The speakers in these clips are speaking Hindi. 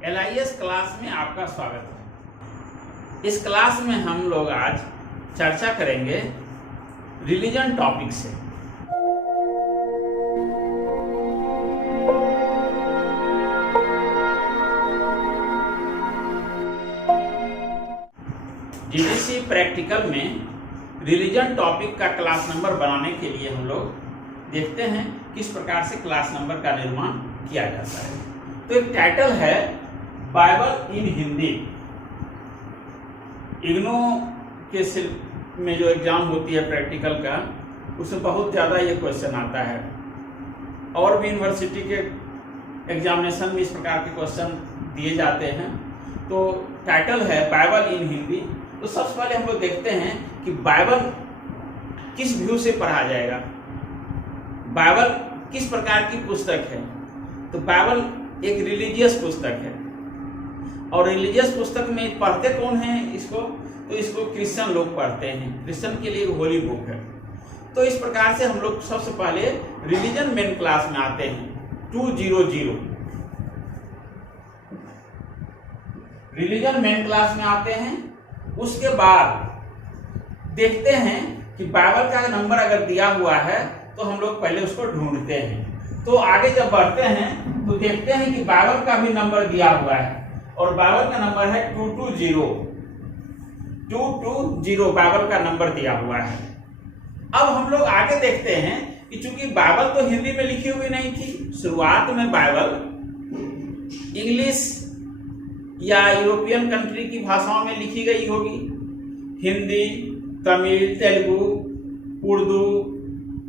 LIS क्लास में आपका स्वागत है। इस क्लास में हम लोग आज चर्चा करेंगे रिलीजन टॉपिक से। DDC प्रैक्टिकल में रिलीजन टॉपिक का क्लास नंबर बनाने के लिए हम लोग देखते हैं किस प्रकार से क्लास नंबर का निर्माण किया जाता है। तो एक टाइटल है बाइबल इन हिंदी। इग्नो के में जो एग्जाम होती है प्रैक्टिकल का, उसमें बहुत ज़्यादा ये क्वेश्चन आता है। और भी यूनिवर्सिटी के एग्जामिनेशन में इस प्रकार के क्वेश्चन दिए जाते हैं। तो टाइटल है बाइबल इन हिंदी। तो सबसे पहले हम लोग देखते हैं कि बाइबल किस व्यू से पढ़ा जाएगा, बाइबल किस प्रकार की पुस्तक है। तो बाइबल एक रिलीजियस पुस्तक है, और रिलीजियस पुस्तक में पढ़ते कौन हैं इसको? तो इसको क्रिश्चियन लोग पढ़ते हैं। क्रिश्चियन के लिए होली बुक है। तो इस प्रकार से हम लोग सबसे पहले रिलीजन मेन क्लास में आते हैं 200। रिलीजन मेन क्लास में आते हैं। उसके बाद देखते हैं कि बाइबल का नंबर अगर दिया हुआ है तो हम लोग पहले उसको ढूंढते हैं। तो आगे जब बढ़ते हैं तो देखते हैं कि बाइबल का भी नंबर दिया हुआ है, और बाइबल का नंबर है 220। बाइबल का नंबर दिया हुआ है। अब हम लोग आगे देखते हैं कि चूंकि बाइबल तो हिंदी में लिखी हुई नहीं थी, शुरुआत में बाइबल इंग्लिश या यूरोपियन कंट्री की भाषाओं में लिखी गई होगी, हिंदी, तमिल, तेलुगु, उर्दू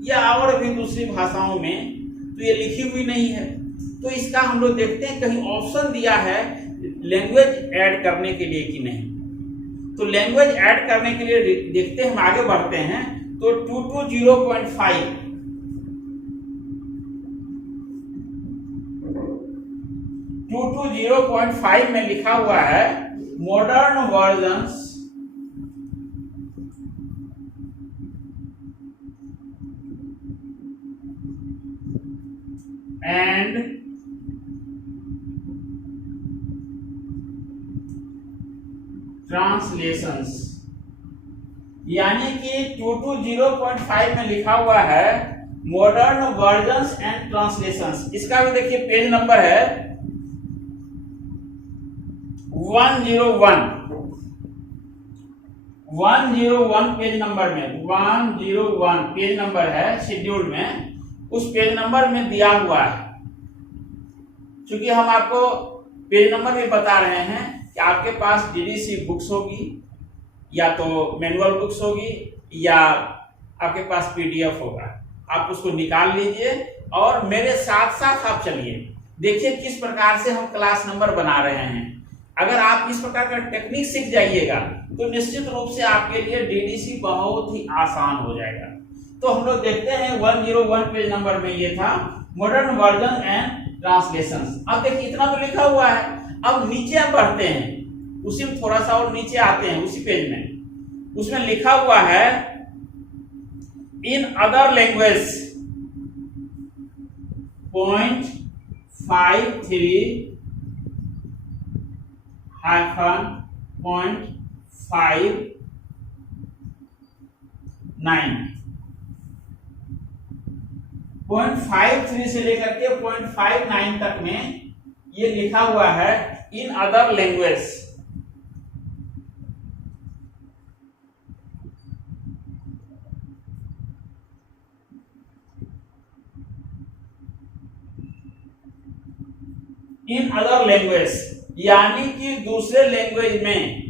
या और भी दूसरी भाषाओं में तो ये लिखी हुई नहीं है। तो इसका हम लोग देखते हैं कहीं ऑप्शन दिया है लैंग्वेज ऐड करने के लिए कि नहीं। तो लैंग्वेज ऐड करने के लिए देखते हैं, हम आगे बढ़ते हैं। तो 220.5 में लिखा हुआ है मॉडर्न वर्जन्स एंड ट्रांसलेशंस, यानी कि 220.5 में लिखा हुआ है मॉडर्न वर्जन्स एंड ट्रांसलेशंस। इसका भी देखिए पेज नंबर है 101। 101 पेज नंबर में 101 पेज नंबर है शेड्यूल में। उस पेज नंबर में दिया हुआ है। क्योंकि हम आपको पेज नंबर भी बता रहे हैं कि आपके पास DDC बुक्स होगी, या तो मैनुअल बुक्स होगी, या आपके पास PDF होगा। आप उसको निकाल लीजिए और मेरे साथ साथ आप चलिए, देखिए किस प्रकार से हम क्लास नंबर बना रहे हैं। अगर आप इस प्रकार का टेक्निक सीख जाइएगा तो निश्चित रूप से आपके लिए DDC बहुत ही आसान हो जाएगा। तो हम लोग देखते हैं 101 पेज नंबर में ये था मॉडर्न वर्जन एंड ट्रांसलेशंस। अब देखिए इतना तो लिखा हुआ है। अब नीचे आप बढ़ते हैं, उसी में थोड़ा सा और नीचे आते हैं, उसी पेज में उसमें लिखा हुआ है इन अदर लैंग्वेज 0.53-.59 0.53 से लेकर के 0.59 तक में ये लिखा हुआ है इन अदर लैंग्वेज। इन अदर लैंग्वेज यानी कि दूसरे लैंग्वेज में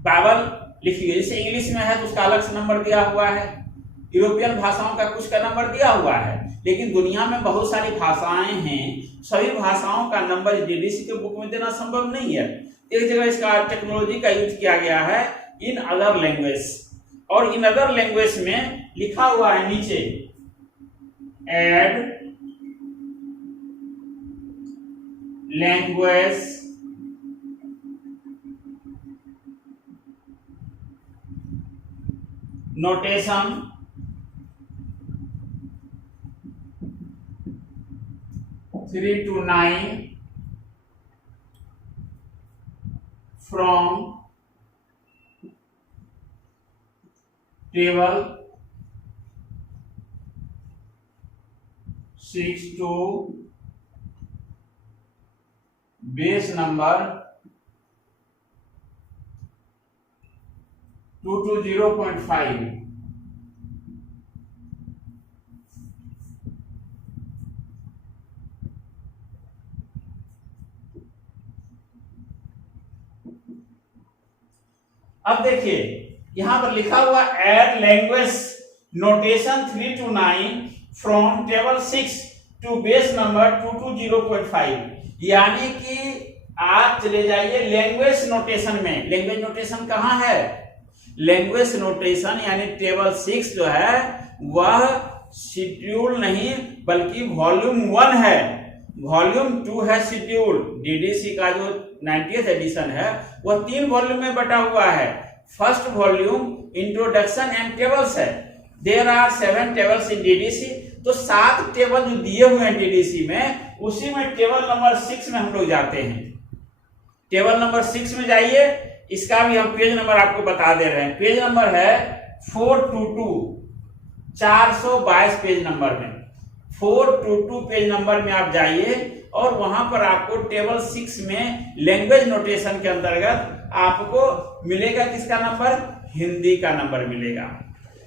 बाइबल लिखी है। जैसे इंग्लिश में है तो उसका अलग से नंबर दिया हुआ है, यूरोपियन भाषाओं का कुछ का नंबर दिया हुआ है। लेकिन दुनिया में बहुत सारी भाषाएं हैं, सभी भाषाओं का नंबर DDC के बुक में देना संभव नहीं है। एक जगह इसका टेक्नोलॉजी का यूज किया गया है इन अदर लैंग्वेज, और इन अदर लैंग्वेज में लिखा हुआ है नीचे add language notation 3 to 9 from table 6 to base number 2 to 0.5. अब देखिए यहां पर लिखा हुआ add language notation 3 to 9 from table 6 to base number 2 to 0.5, यानी कि आप चले जाइए लैंग्वेज नोटेशन में। लैंग्वेज नोटेशन कहां है? लैंग्वेज नोटेशन यानी टेबल 6 जो है वह शेड्यूल नहीं बल्कि वॉल्यूम 1 है। वॉल्यूम 2 है शेड्यूल। डीडीसी का जो 90th एडिशन है वह 3 वॉल्यूम में बटा हुआ है। First volume introduction and tables है। There are 7 tables in DDC. तो 7 टेबल जो दिए हुए हैं डीडीसी में, उसी में टेबल नंबर 6 में हम लोग जाते हैं। टेबल नंबर 6 में जाइए। इसका भी हम पेज नंबर आपको बता दे रहे हैं। पेज नंबर है 422, 422 पेज नंबर में। 422 पेज नंबर में आप जाइए और वहां पर आपको टेबल 6 में लैंग्वेज नोटेशन के अंतर्गत आपको मिलेगा किसका नंबर? हिंदी का नंबर मिलेगा।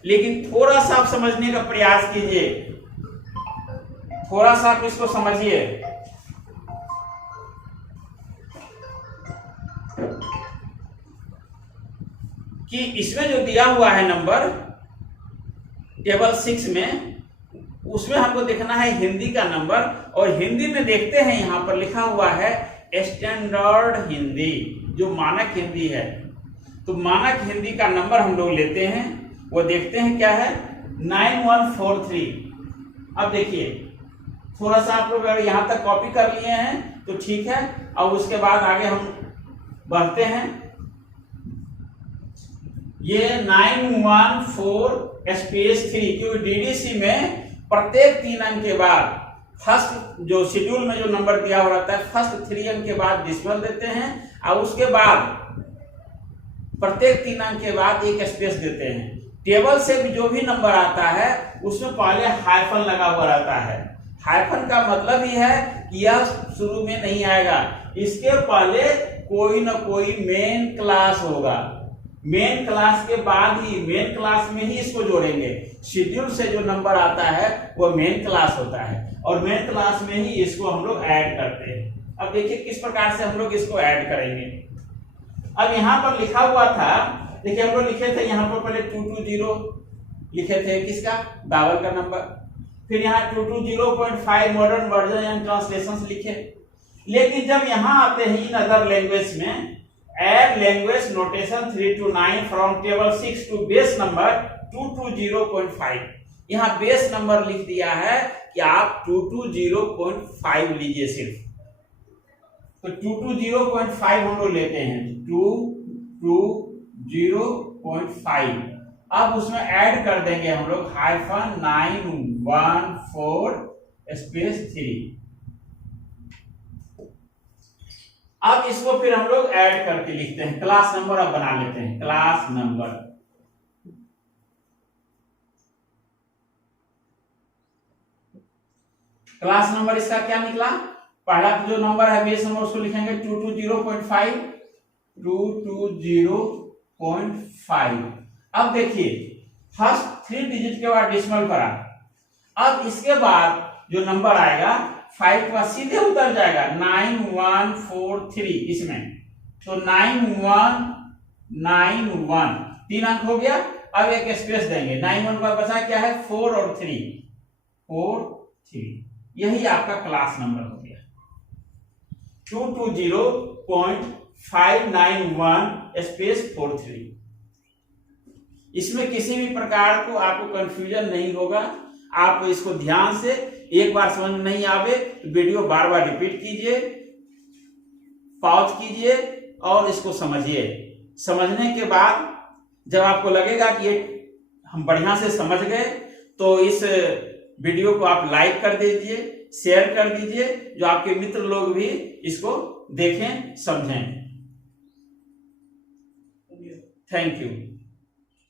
लेकिन थोड़ा सा आप समझने का प्रयास कीजिए, थोड़ा सा आप इसको समझिए। कि इसमें जो दिया हुआ है नंबर टेबल 6 में, उसमें हमको देखना है हिंदी का नंबर। और हिंदी में देखते हैं यहां पर लिखा हुआ है स्टैंडर्ड हिंदी, जो मानक हिंदी है। तो मानक हिंदी का नंबर हम लोग लेते हैं, वो देखते हैं क्या है 9143। अब देखिए थोड़ा सा आप लोग अगर यहां तक कॉपी कर लिए हैं तो ठीक है। और उसके बाद आगे हम बढ़ते हैं। ये 914 स्पेस 3, क्योंकि डीडीसी में प्रत्येक 3 अंक के बाद फर्स्ट जो शेड्यूल में जो नंबर दिया हुआ रहता है, फर्स्ट 3 अंक के बाद डिसिमल देते हैं और उसके बाद प्रत्येक 3 अंक के बाद एक स्पेस देते हैं। टेबल से भी जो भी नंबर आता है उसमें पहले हाइफन लगा हुआ रहता है। हाइफन का मतलब ही है कि यह शुरू में नहीं आएगा, इसके पहले कोई ना कोई मेन क्लास होगा। मेन क्लास के बाद ही, मेन क्लास में ही इसको जोड़ेंगे। शेड्यूल से जो नंबर आता है वो मेन क्लास होता है और मेन क्लास में ही इसको हम लोग ऐड करते हैं। अब देखिए किस प्रकार से हम लोग इसको ऐड करेंगे। अब यहाँ पर लिखा हुआ था, देखिए हम लोग लिखे थे यहाँ पर पहले 220 लिखे थे, किसका? बाबर का नंबर। फिर यहाँ 220.5 मॉडर्न वर्जन एंड ट्रांसलेशन लिखे। लेकिन जब यहाँ आते हैं इन अदर लैंग्वेज में, add language notation 3 to 9 from table 6 to base number 220.5, यहाँ बेस नंबर लिख दिया है कि आप 220.5 लीजिए सिर्फ। तो 220.5 हम लोग लेते हैं, 220.5। अब उसमें ऐड कर देंगे हम लोग हाइफन 914 स्पेस 3। अब इसको फिर हम लोग ऐड करके लिखते हैं। क्लास नंबर अब बना लेते हैं, क्लास नंबर। क्लास नंबर इसका क्या निकला? पहला जो नंबर है बेस नंबर उसको लिखेंगे 220.5, 220.5। अब देखिए फर्स्ट 3 डिजिट के बाद डेसिमल करा। अब इसके बाद जो नंबर आएगा 5 के बाद सीधे उतर जाएगा 9143 इसमें। तो 9191 3 अंक हो गया। अब एक स्पेस देंगे, 91 का बचा क्या है 4 और 3, 4 3। यही आपका क्लास नंबर हो गया 220.591 स्पेस 43। इसमें किसी भी प्रकार को आपको कंफ्यूजन नहीं होगा। आप इसको ध्यान से एक बार समझ में नहीं आवे तो वीडियो बार बार रिपीट कीजिए, पॉज कीजिए और इसको समझिए। समझने के बाद जब आपको लगेगा कि ये हम बढ़िया से समझ गए तो इस वीडियो को आप लाइक कर दीजिए, शेयर कर दीजिए, जो आपके मित्र लोग भी इसको देखें समझें। दिया। Thank you.